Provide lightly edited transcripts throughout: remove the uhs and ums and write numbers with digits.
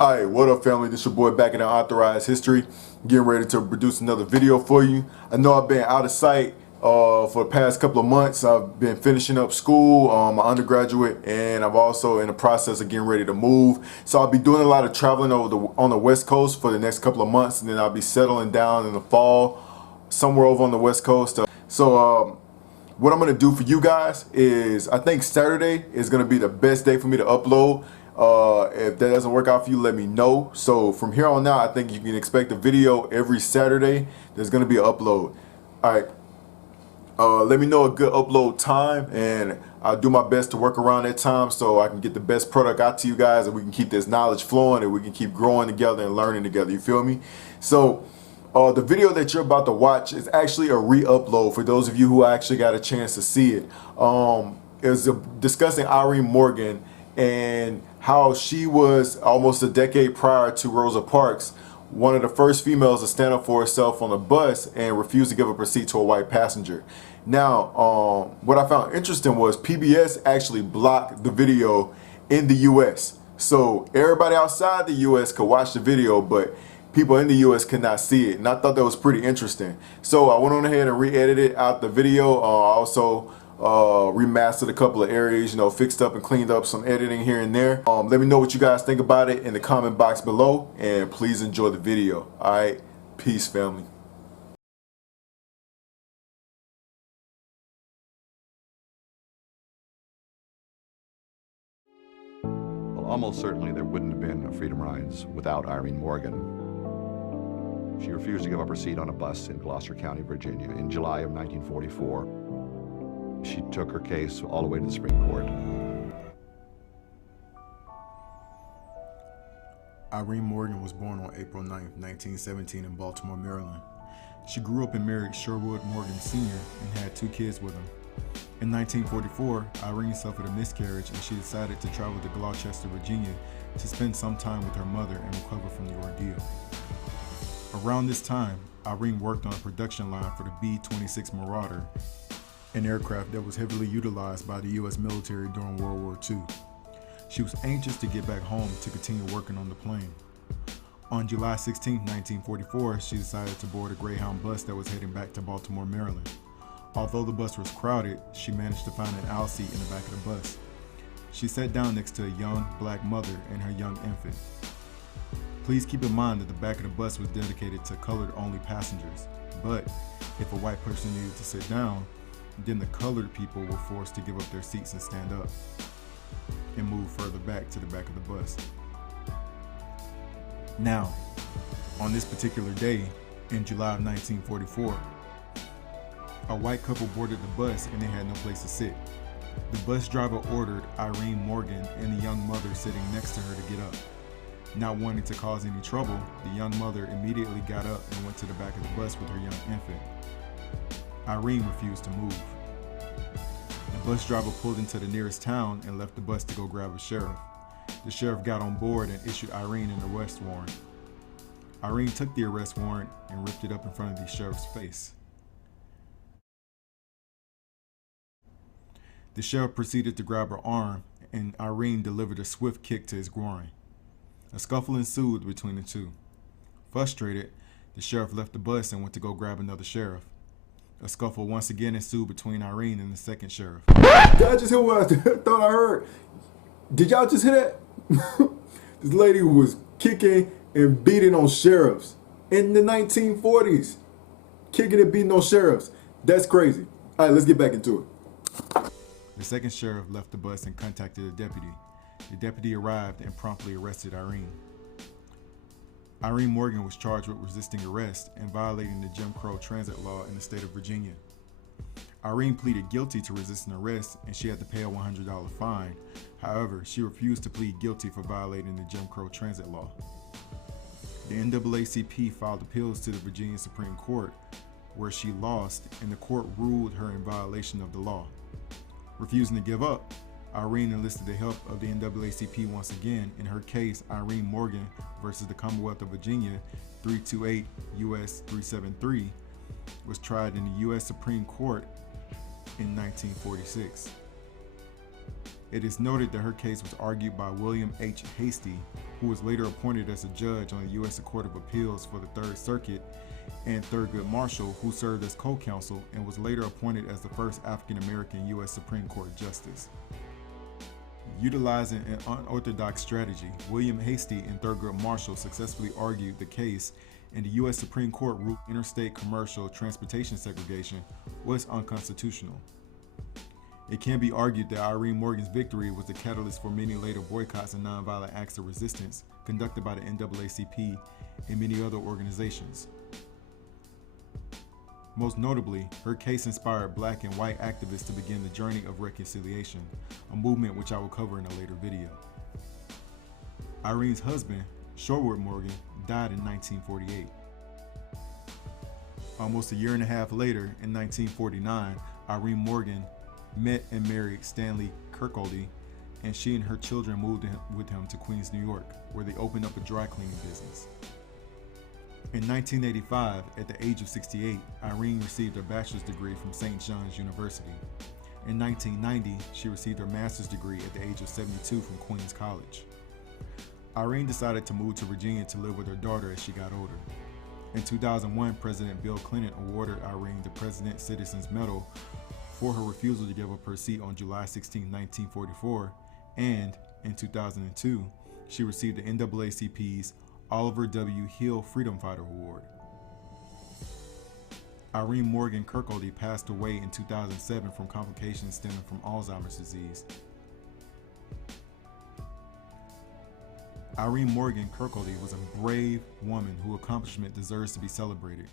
Alright, what up family? This your boy back in Unauthorized History, getting ready to produce another video for you. I know I've been out of sight for the past couple of months. I've been finishing up school, my undergraduate, and I'm also in the process of getting ready to move. So I'll be doing a lot of traveling on the West Coast for the next couple of months, and then I'll be settling down in the fall somewhere over on the West Coast. What I'm gonna do for you guys is, I think Saturday is gonna be the best day for me to upload. If that doesn't work out for you, let me know. So from here on out, I think you can expect a video every Saturday. There's gonna be an upload. All right. Let me know a good upload time, and I'll do my best to work around that time so I can get the best product out to you guys, and we can keep this knowledge flowing, and we can keep growing together and learning together. You feel me? So the video that you're about to watch is actually a re-upload for those of you who actually got a chance to see it. It was discussing Irene Morgan and how she was almost a decade prior to Rosa Parks, one of the first females to stand up for herself on a bus and refuse to give up her seat to a white passenger. Now, what I found interesting was PBS actually blocked the video in the US. So everybody outside the US could watch the video, but people in the US could not see it. And I thought that was pretty interesting. So I went on ahead and re-edited out the video. Also remastered a couple of areas, fixed up and cleaned up some editing here and there. Let me know what you guys think about it in the comment box below, and please enjoy the video. All right, peace family. Well, almost certainly there wouldn't have been Freedom Rides without Irene Morgan. She refused to give up her seat on a bus in Gloucester County, Virginia in July of 1944. She took her case all the way to the Supreme Court. Irene Morgan was born on April 9, 1917 in Baltimore, Maryland. She grew up and married Sherwood Morgan Sr. and had 2 kids with him. In 1944, Irene suffered a miscarriage, and she decided to travel to Gloucester, Virginia to spend some time with her mother and recover from the ordeal. Around this time, Irene worked on a production line for the B-26 Marauder, an aircraft that was heavily utilized by the U.S. military during World War II. She was anxious to get back home to continue working on the plane. On July 16, 1944, she decided to board a Greyhound bus that was heading back to Baltimore, Maryland. Although the bus was crowded, she managed to find an aisle seat in the back of the bus. She sat down next to a young black mother and her young infant. Please keep in mind that the back of the bus was dedicated to colored-only passengers, but if a white person needed to sit down, then the colored people were forced to give up their seats and stand up and move further back to the back of the bus. Now, on this particular day, in July of 1944, a white couple boarded the bus and they had no place to sit. The bus driver ordered Irene Morgan and the young mother sitting next to her to get up. Not wanting to cause any trouble, the young mother immediately got up and went to the back of the bus with her young infant. Irene refused to move. The bus driver pulled into the nearest town and left the bus to go grab a sheriff. The sheriff got on board and issued Irene an arrest warrant. Irene took the arrest warrant and ripped it up in front of the sheriff's face. The sheriff proceeded to grab her arm, and Irene delivered a swift kick to his groin. A scuffle ensued between the two. Frustrated, the sheriff left the bus and went to go grab another sheriff. A scuffle once again ensued between Irene and the second sheriff. Did I just hear what I thought I heard? Did y'all just hear that? This lady was kicking and beating on sheriffs in the 1940s. Kicking and beating on sheriffs. That's crazy. All right, let's get back into it. The second sheriff left the bus and contacted a deputy. The deputy arrived and promptly arrested Irene. Irene Morgan was charged with resisting arrest and violating the Jim Crow transit law in the state of Virginia. Irene pleaded guilty to resisting arrest, and she had to pay a $100 fine. However, she refused to plead guilty for violating the Jim Crow transit law. The NAACP filed appeals to the Virginia Supreme Court, where she lost, and the court ruled her in violation of the law. Refusing to give up, Irene enlisted the help of the NAACP once again. In her case, Irene Morgan versus the Commonwealth of Virginia, 328 U.S. 373, was tried in the U.S. Supreme Court in 1946. It is noted that her case was argued by William H. Hastie, who was later appointed as a judge on the U.S. Court of Appeals for the Third Circuit, and Thurgood Marshall, who served as co-counsel and was later appointed as the first African-American U.S. Supreme Court Justice. Utilizing an unorthodox strategy, William Hastie and Thurgood Marshall successfully argued the case, and the U.S. Supreme Court ruled interstate commercial transportation segregation was unconstitutional. It can be argued that Irene Morgan's victory was the catalyst for many later boycotts and nonviolent acts of resistance conducted by the NAACP and many other organizations. Most notably, her case inspired Black and white activists to begin the journey of reconciliation, a movement which I will cover in a later video. Irene's husband, Sherwood Morgan, died in 1948. Almost a year and a half later, in 1949, Irene Morgan met and married Stanley Kirkcaldy, and she and her children moved with him to Queens, New York, where they opened up a dry cleaning business. In 1985, at the age of 68, Irene received her bachelor's degree from St. John's University. In 1990, she received her master's degree at the age of 72 from Queens College. Irene decided to move to Virginia to live with her daughter as she got older. In 2001, President Bill Clinton awarded Irene the President's Citizens Medal for her refusal to give up her seat on July 16, 1944, and in 2002, she received the NAACP's Oliver W. Hill Freedom Fighter Award. Irene Morgan Kirkcaldy passed away in 2007 from complications stemming from Alzheimer's disease. Irene Morgan Kirkcaldy was a brave woman whose accomplishment deserves to be celebrated.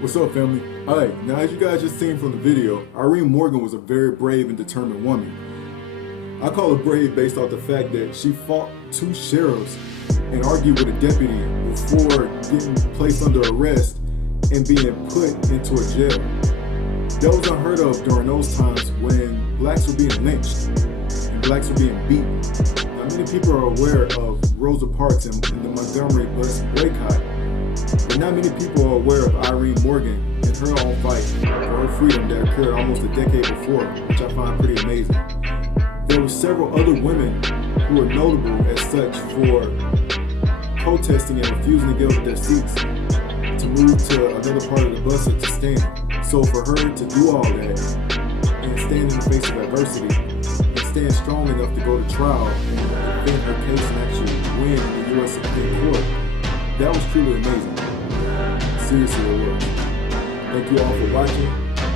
What's up, family? Alright, now as you guys just seen from the video, Irene Morgan was a very brave and determined woman. I call her brave based off the fact that she fought 2 sheriffs and argued with a deputy before getting placed under arrest and being put into a jail. That was unheard of during those times when blacks were being lynched and blacks were being beaten. Now, many people are aware of Rosa Parks and the Montgomery bus boycott, but not many people are aware of Irene Morgan and her own fight for her freedom that occurred almost a decade before, which I find pretty amazing. There were several other women who were notable as such for protesting and refusing to give up their seats to move to another part of the bus to stand. So for her to do all that and stand in the face of adversity and stand strong enough to go to trial and defend her case and actually win in the U.S. Supreme Court, that was truly amazing. Seriously, it was. Thank you all for watching.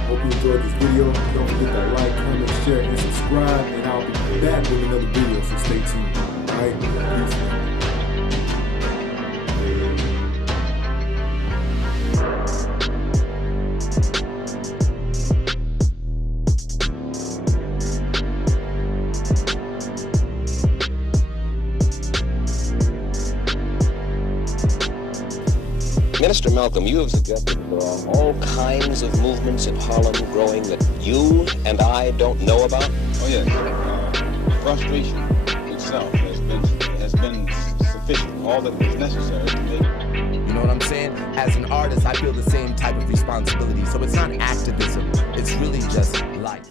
Hope you enjoyed this video. Don't forget to like, comment, share, and subscribe. And I'll be back with another video, so stay tuned. Alright, peace. Minister Malcolm, you have suggested there are all kinds of movements in Harlem growing that you and I don't know about? Oh yes, frustration itself has been sufficient, all that was necessary to make. You know what I'm saying? As an artist, I feel the same type of responsibility. So it's not activism, it's really just life.